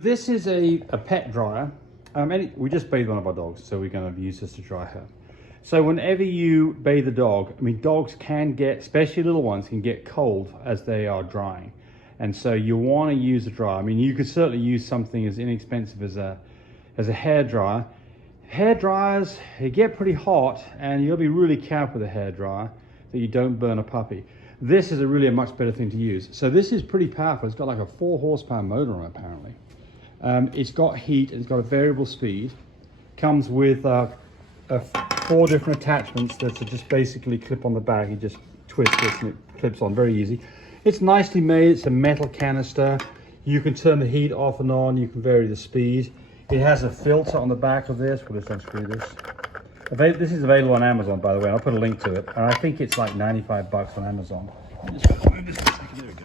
This is a pet dryer. We just bathed one of our dogs, so we're going to use this to dry her. So whenever you bathe a dog, I mean, dogs can get, especially little ones, can get cold as they are drying. And so you want to use a dryer. I mean, you could certainly use something as inexpensive as a hair dryer. Hair dryers, they get pretty hot, and you'll be really careful with a hair dryer that you don't burn a puppy. This is really a much better thing to use. So this is pretty powerful. It's got like a 4 horsepower motor on it, apparently. It's got heat, and it's got a variable speed. Comes with 4 different attachments that just basically clip on the back. You just twist this and it clips on, very easy. It's nicely made. It's a metal canister. You can turn the heat off and on. You can vary the speed. It has a filter on the back of this. We'll just unscrew this. This is available on Amazon, by the way. I'll put a link to it. And I think it's like 95 bucks on Amazon. Just move this a second. There we go.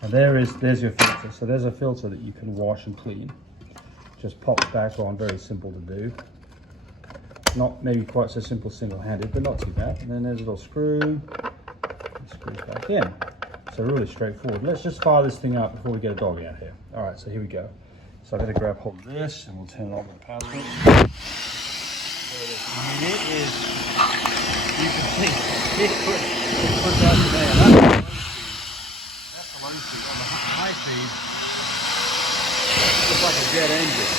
And there's your filter. So there's a filter that you can wash and clean. Just pops back on, very simple to do. Not maybe quite so simple single-handed, but not too bad. And then there's a little screw. It screws back in. So really straightforward. Let's just fire this thing up before we get a dog out here. All right, so here we go. So I'm going to grab hold of this and we'll turn it on with the power switch. And it is, you can see, it puts out the there. That's the low speed. On the high speed, it's like a jet engine.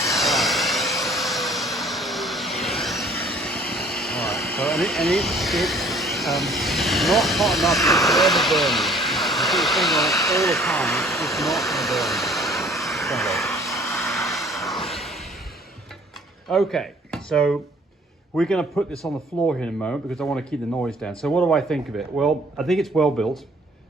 All right. So it's not hot enough to ever burn you. You put your finger on it all the time. It's not going to burn you. Okay, so we're going to put this on the floor here in a moment because I want to keep the noise down. So what do I think of it? Well, I think it's well built.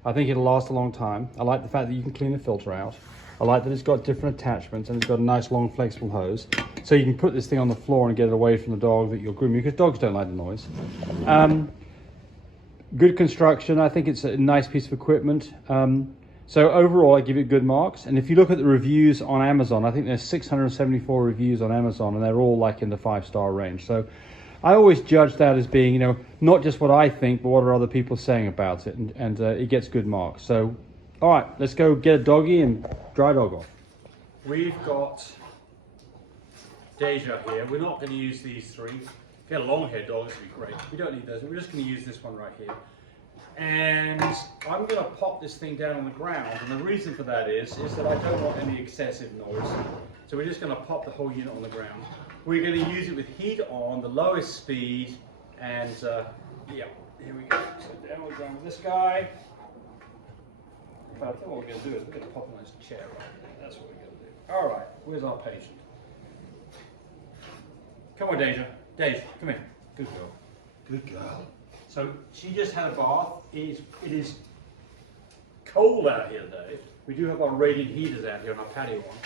I think it'll last a long time. I like the fact that you can clean the filter out. I like that it's got different attachments and it's got a nice long flexible hose. So you can put this thing on the floor and get it away from the dog that you're grooming, because dogs don't like the noise. Good construction. I think it's a nice piece of equipment. So overall, I give it good marks. And if you look at the reviews on Amazon, I think there's 674 reviews on Amazon, and they're all like in the 5-star range. So I always judge that as being, you know, not just what I think, but what are other people saying about it, and it gets good marks. So, all right, let's go get a doggy and dry dog off. We've got Deja here. We're not going to use these 3. If you had a long-haired dog, this would be great. We don't need those. We're just going to use this one right here. And I'm going to pop this thing down on the ground, and the reason for that is that I don't want any excessive noise. So we're just going to pop the whole unit on the ground. We're going to use it with heat on, the lowest speed, and yeah, here we go. So down we're going with this guy. But I think what we're going to do is we're going to pop a nice chair right there. That's what we're going to do. All right, where's our patient? Come on, Deja. Deja, come here. Good girl. Good girl. So she just had a bath. It is cold out here today. We do have our radiant heaters out here on our patio one.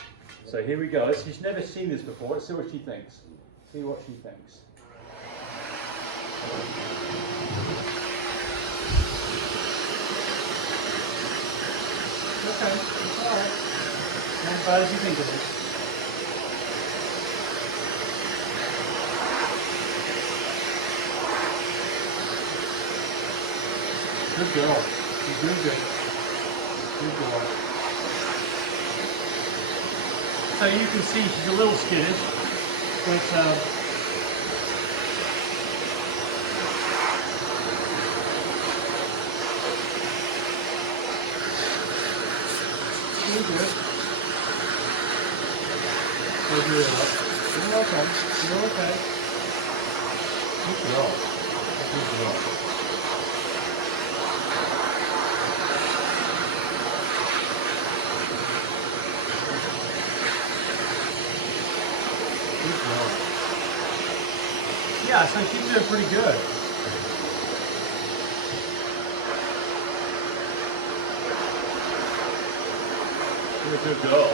So here we go. She's never seen this before. Let's see what she thinks. See what she thinks. Okay, it's all right. Not as bad as you think it is. Good girl. She's doing good. Good girl. So you can see she's a little skittish, but doing good. Hold your ear up. You're okay. You're okay. Good girl. Good girl. Yeah, so she's doing pretty good. You're a good girl.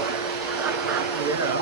Yeah.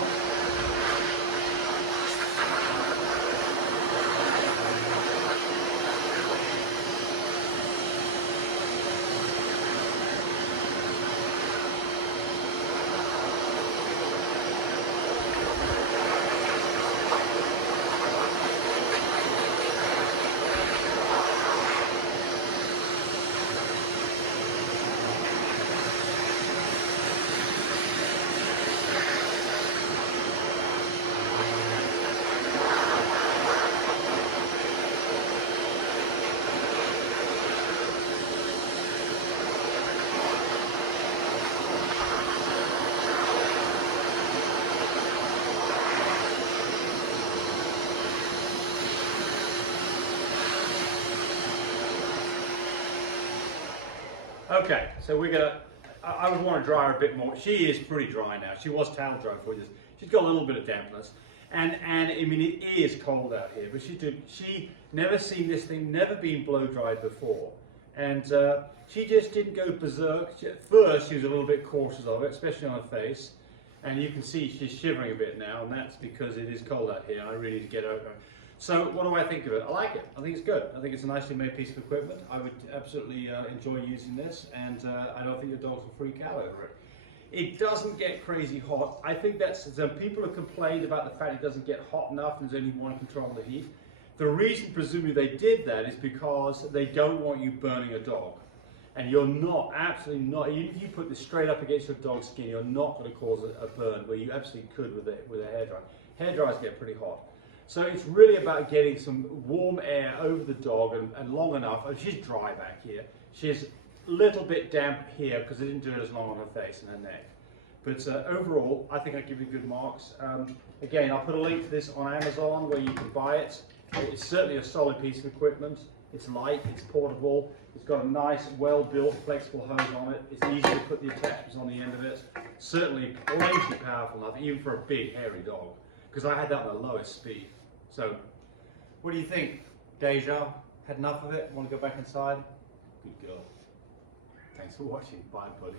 Okay, so we're gonna, I would want to dry her a bit more. She is pretty dry now. She was towel dry for this. She's got a little bit of dampness. And I mean, it is cold out here, but she never seen this thing, never been blow dried before. And she just didn't go berserk. At first, she was a little bit cautious of it, especially on her face. And you can see she's shivering a bit now, and that's because it is cold out here, and I really need to get over it. So what do I think of it? I like it. I think it's good. I think it's a nicely made piece of equipment. I would absolutely enjoy using this, and I don't think your dogs will freak out over it. It doesn't get crazy hot. I think that's, some people have complained about the fact it doesn't get hot enough and there's only one control of the heat. The reason presumably they did that is because they don't want you burning a dog. And you're not, absolutely not, you put this straight up against your dog's skin, you're not going to cause a burn where you absolutely could with a hairdryer. Hairdryers get pretty hot. So it's really about getting some warm air over the dog and long enough. Oh, she's dry back here. She's a little bit damp here because I didn't do it as long on her face and her neck. But overall, I think I give you good marks. Again, I'll put a link to this on Amazon where you can buy it. It's certainly a solid piece of equipment. It's light, it's portable, it's got a nice, well-built, flexible hose on it. It's easy to put the attachments on the end of it. Certainly plenty powerful enough, even for a big, hairy dog. Because I had that on the lowest speed. So, what do you think, Deja? Had enough of it? Want to go back inside? Good girl. Thanks for watching. Bye, buddy.